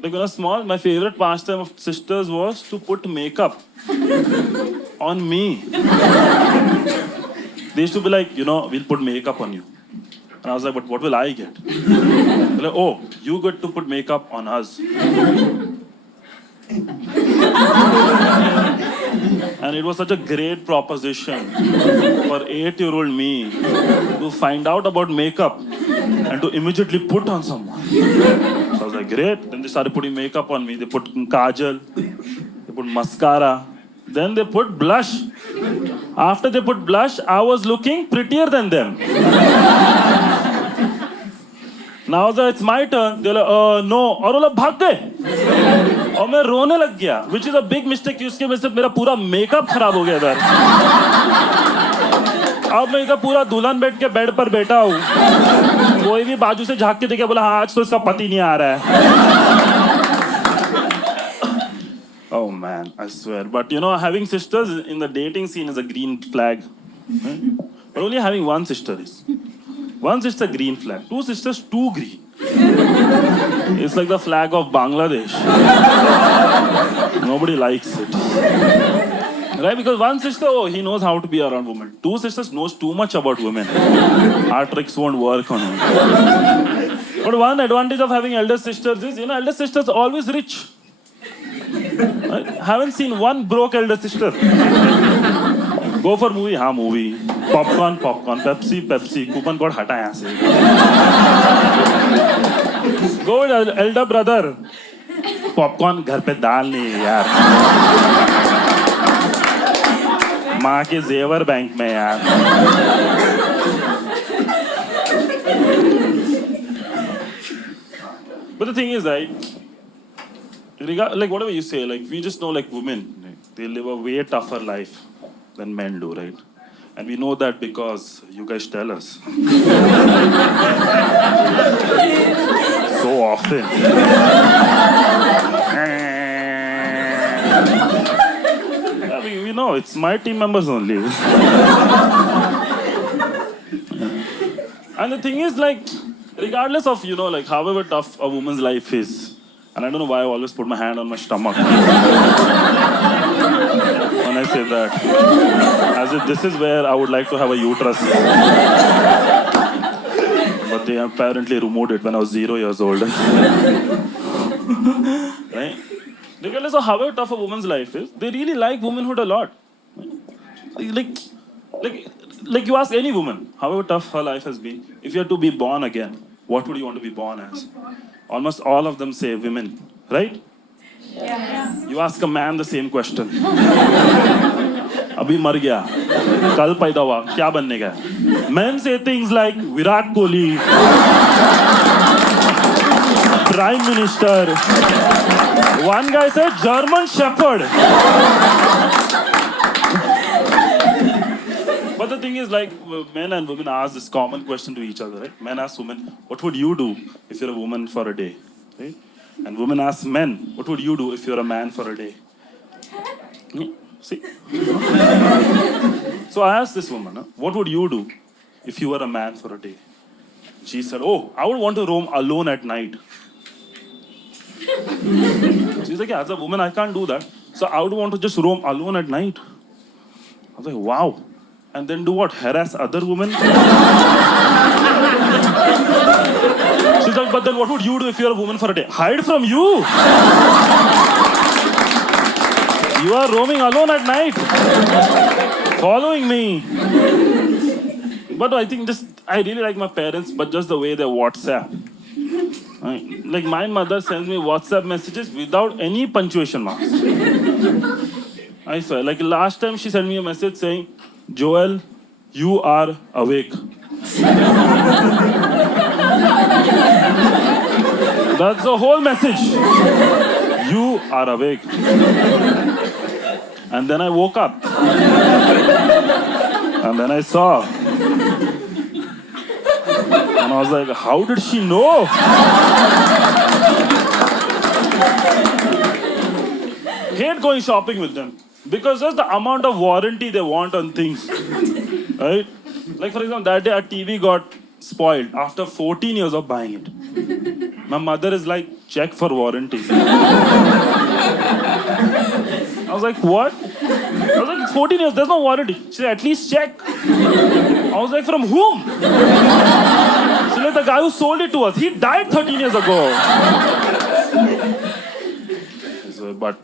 Like when I was small, my favorite pastime of sisters was to put makeup on me. They used to be like, we'll put makeup on you. And I was like, but what will I get? They're like, oh, you get to put makeup on us. And it was such a great proposition for 8-year-old me to find out about makeup and to immediately put on someone. So I was like, great. Then they started putting makeup on me. They put kajal, they put mascara, then they put blush. After they put blush, I was looking prettier than them. Now that it's my turn, they're like, no. और वो लोग भाग गए और मैं रोने लग गया, which is a big mistake. उसके वजह से मेरा पूरा मेकअप खराब हो गया इधर. अब मैं इधर पूरा दुल्हन बैठ के बेड पर बैठा हूँ. कोई भी बाजू से झांक के देखे बोला हाँ आज तो इसका पति नहीं आ रहा है. Oh man, I swear. But having sisters in the dating scene is a green flag. Right? But only having one sister is. One sister, green flag. Two sisters, two green. It's like the flag of Bangladesh. Nobody likes it. Right? Because one sister, he knows how to be around women. Two sisters knows too much about women. Our tricks won't work on him. But one advantage of having elder sisters is, elder sisters are always rich. I haven't seen one broke elder sister. Go for movie, movie. Popcorn, Pepsi. Coupon code hata yahan se. Go with elder brother. Popcorn घर पे दाल नहीं है यार. माँ के जेवर bank में यार. But the thing is, like whatever you say, like we just know like women, they live a way tougher life than men do, right? And we know that because you guys tell us. So often. Yeah, we know, it's my team members only. And the thing is like, regardless of, like however tough a woman's life is, and I don't know why I always put my hand on my stomach when I say that. As if this is where I would like to have a uterus. But they apparently removed it when I was 0 years old. Right? Regardless of however tough a woman's life is, they really like womanhood a lot. Like you ask any woman, however tough her life has been, if you had to be born again, what would you want to be born as? Almost all of them say women, right? Yeah. You ask a man the same question. अभी मर गया, कल पैदा हुआ, क्या बनने का? Men say things like Virat Kohli, Prime Minister. One guy said German Shepherd. But the thing is, like, men and women ask this common question to each other, right? Men ask women, what would you do if you're a woman for a day? Right? And women ask men, what would you do if you're a man for a day? See? So I asked this woman, what would you do if you were a man for a day? She said, I would want to roam alone at night. She's like, yeah, as a woman, I can't do that. So I would want to just roam alone at night. I was like, wow. And then do what? Harass other women? She's like, but then what would you do if you're a woman for a day? Hide from you. You are roaming alone at night, following me. But I think I really like my parents, but just the way they WhatsApp. Like my mother sends me WhatsApp messages without any punctuation marks. I swear, like last time she sent me a message saying, Joel, you are awake. That's the whole message. You are awake. And then I woke up. And then I saw. And I was like, how did she know? Hate going shopping with them. Because just the amount of warranty they want on things. Right? Like for example, that day our TV got spoiled after 14 years of buying it. My mother is like, check for warranty. I was like, what? I was like, it's 14 years, there's no warranty. She said, at least check. I was like, from whom? She said, the guy who sold it to us, he died 13 years ago. So, but,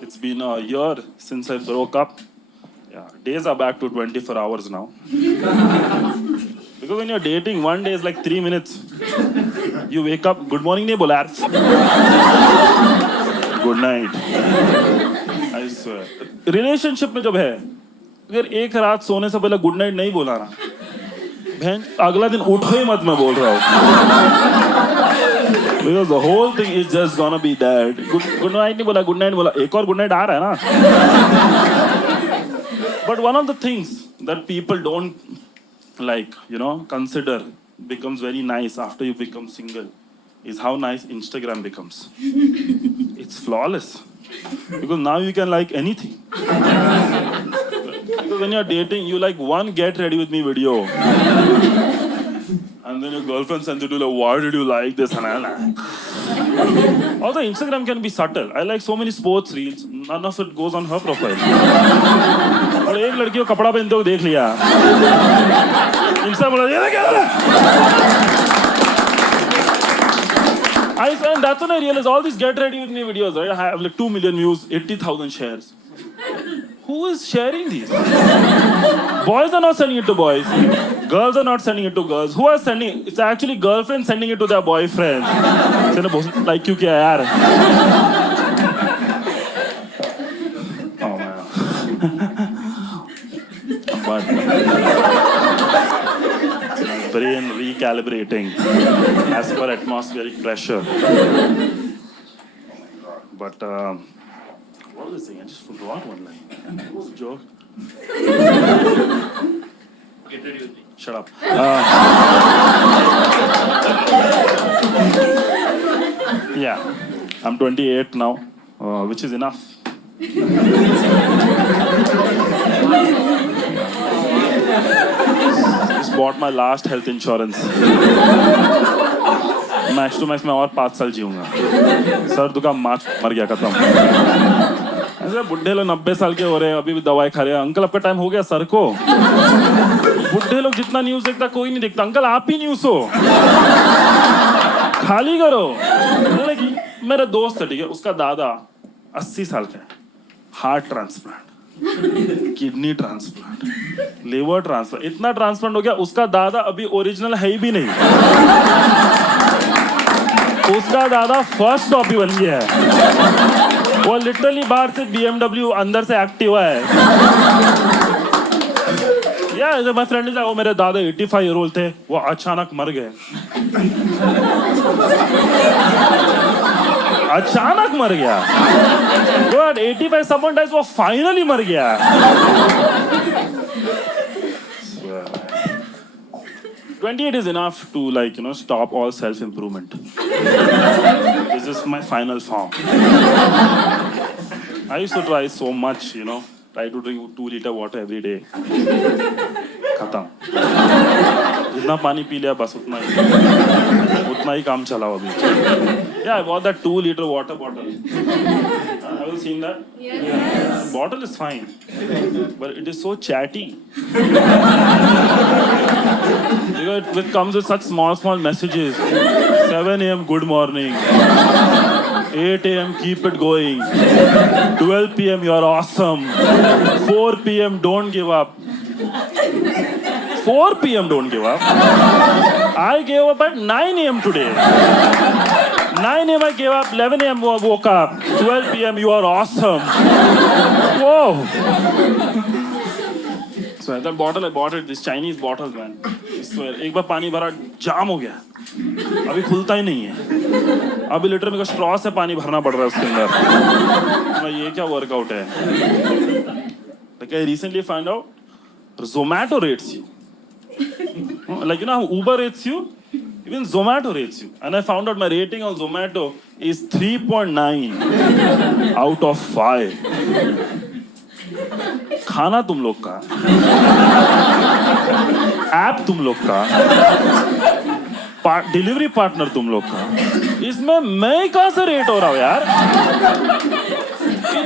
it's been a year since I broke up. Yeah, days are back to 24 hours now. Because when you're dating, one day is like 3 minutes. You wake up, good morning नहीं बोला यार. Good night. I swear. Relationship में जब है, अगर एक रात सोने से पहले good night नहीं बोला ना, बहन अगला दिन उठो ही मत मैं बोल रहा हूँ. Because the whole thing is just gonna be that. Good night नहीं बोला, good night बोला, एक और good night आ रहा है ना. But one of the things that people don't consider becomes very nice after you become single is how nice Instagram becomes. It's flawless. Because now you can like anything. Because when you're dating, you like one get ready with me video. And then your girlfriend sends you to like, why did you like this? And I'm like... Also, Instagram can be subtle. I like so many sports reels. None of it goes on her profile. और एक लड़की को कपड़ा पहनते हुए देख लिया. Insta बोला ये क्या है? And that's when I realized all these get ready with me videos, right? I have like 2 million views, 80,000 shares. Who is sharing these? Boys are not sending it to boys. Girls are not sending it to girls. Who are sending? It's actually girlfriends sending it to their boyfriends. Like क्यों किया यार? Oh man. But brain recalibrating as per atmospheric pressure. But what was I saying? I just forgot one line. What was the joke? Get ready with me. Shut up. Yeah, I'm 28 now, which is enough. Just bought my last health insurance. Max to max मैं और 5 साल जीऊंगा. Sir दुका मार्च मर गया खत्म. ऐसे बुढ़े लोग 90 साल के हो रहे हैं अभी भी दवाई खा रहे हैं. अंकल आपका टाइम हो गया सर को. बुढ़े लोग जितना न्यूज देखता कोई नहीं देखता. अंकल आप ही न्यूज हो. खाली करो. मेरा दोस्त है ठीक है उसका दादा 80 साल का है. Heart transplant, kidney transplant, liver transplant, इतना ट्रांसप्लांट हो गया उसका दादा अभी ओरिजिनल है ही भी नहीं. उसका दादा फर्स्ट कॉपी बन गया है. वो लिटरली बाहर से BMW अंदर से एक्टिवा है. Yeah, my friend is like, वो मेरे दादा 85 year old थे, वो अचानक मर गए. अचानक मर गया. वो 85 someone dies, वो फाइनली मर गया. 28 is enough to stop all self-improvement. This is my final form. I used to try so much, try to drink 2 liter water every day. खत्म. जितना पानी पी लिया बस उतना ही काम चला अभी. Yeah, I bought that 2 liter water bottle. Have you seen that? Yes. Bottle is fine, but it is so chatty. Because it comes with such small messages. 7 a.m. good morning. 8 a.m. keep it going. 12 p.m. you are awesome. 4 p.m. don't give up. 4 p.m. don't give up. I gave up at 9 a.m. today. 9 a.m. I gave up. 11 a.m. woke up. 12 p.m. you are awesome. Whoa. So that bottle I bought it. This Chinese bottles man. I swear. एक बार पानी भरा जाम हो गया. अभी खुलता ही नहीं है. अभी लिटर में स्ट्रॉ से पानी भरना पड़ रहा है उसके अंदर. ये क्या वर्कआउट है? Like I recently found out, Zomato rates you. Like how Uber rates you, even Zomato rates you. And I found out my rating on Zomato is 3.9 out of 5. खाना तुम लोग का, ऐप तुम लोग का, डिलीवरी पार्टनर तुम लोग का, इसमें मैं कहां से रेट हो रहा हूं यार?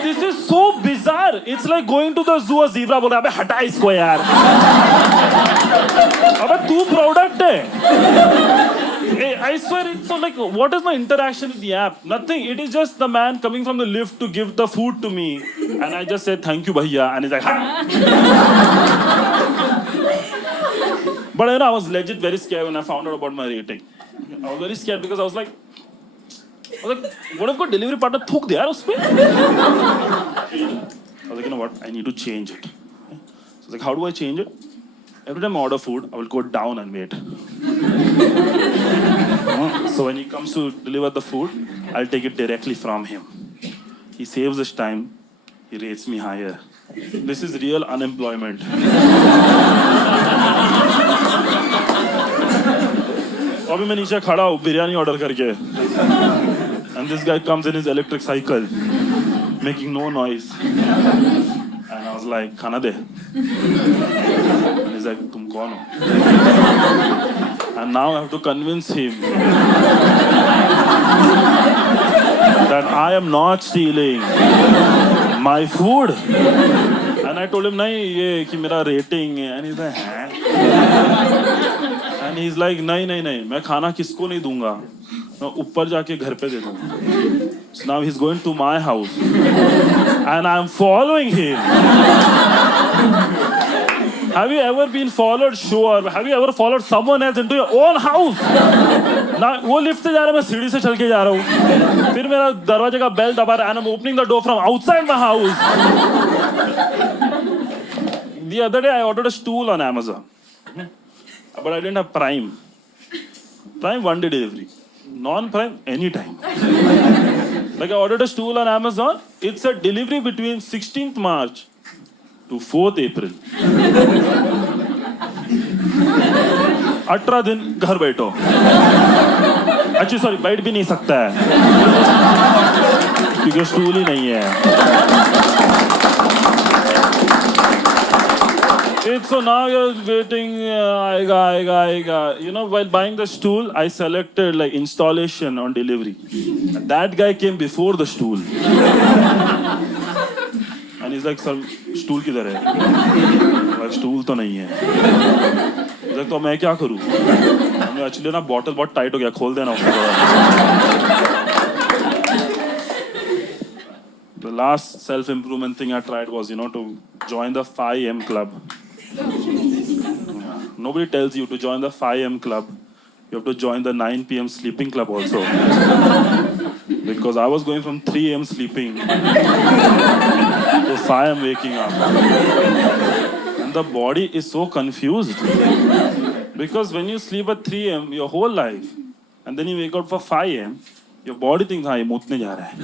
This is so bizarre. It's like going to the zoo, a zebra बोल रहा है अबे हटा इसको यार. अबे तू प्रोडक्ट है. I swear, it's so like, what is my interaction with the app? Nothing. It is just the man coming from the lift to give the food to me, and I just said thank you, bhaiya, and he's like, But you know, I was legit very scared when I found out about my rating. I was very scared because I was like, what if got delivery partner thuk de yaar uspe? I was like, you know what? I need to change it. So I was like, how do I change it? Every time I order food, I will go down and wait. So when he comes to deliver the food, I'll take it directly from him. He saves his time. He rates me higher. This is real unemployment. अभी मैं नीचे खड़ा हूँ biryani order करके, and this guy comes in his electric cycle, making no noise. And I was like, खाना दे. And he's like, तुम कौन हो? And now I have to convince him that I am not stealing my food. And I told him, नहीं ये कि मेरा rating है. And he's like, हैं? And he's like, नहीं, मैं खाना किसको नहीं दूंगा, मैं ऊपर जाके घर पे दे दूंगा. So now he's going to my house, and I'm following him. Have you ever been followed? Sure. Have you ever followed someone else into your own house? ना वो लिफ्ट से जा रहा है, मैं सीढ़ी से चल के जा रहा हूँ. फिर मेरा दरवाजे का बेल दबा रहा है, and I'm opening the door from outside my house. The other day I ordered a stool on Amazon, but I didn't have Prime. Prime one-day delivery. Non-Prime anytime. Like I ordered a stool on Amazon. It's a delivery between 16th March to 4th April. 18 दिन घर बैठो. अच्छी sorry बैठ भी नहीं सकता है क्योंकि स्टूल ही नहीं है. It's so now you're waiting. आएगा. You know, while buying the stool, I selected like installation on delivery. And that guy came before the stool. And he's like, sir, stool किधर है? Like, stool तो नहीं है. He's like, तो मैं क्या करूँ? मैं actually ना bottle बहुत tight हो गया, खोल देना उसको. The last self-improvement thing I tried was, you know, to join the 5am club. Nobody tells you to join the 5am club. You have to join the 9 p.m. sleeping club also. Because I was going from 3 a.m. sleeping to 5 a.m. waking up. And the body is so confused. Because when you sleep at 3 a.m. your whole life, and then you wake up for 5 a.m., your body thinks, हाँ ये मुतने जा रहा है.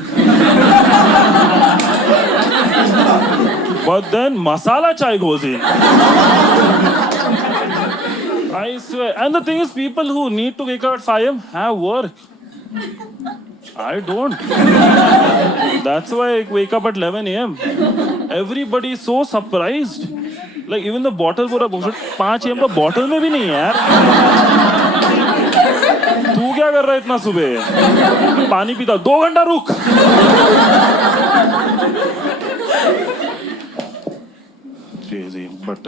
But then masala chai goes in. I swear. And the thing is, people who need to wake up at 5 a.m. have work. I don't. That's why I wake up at 11 a.m. Everybody is so surprised. Like even the bottle पूरा 5 a.m. का bottle में भी नहीं है यार. तू क्या कर रहा है इतना सुबह? पानी पीता 2 घंटा रुक. Crazy, but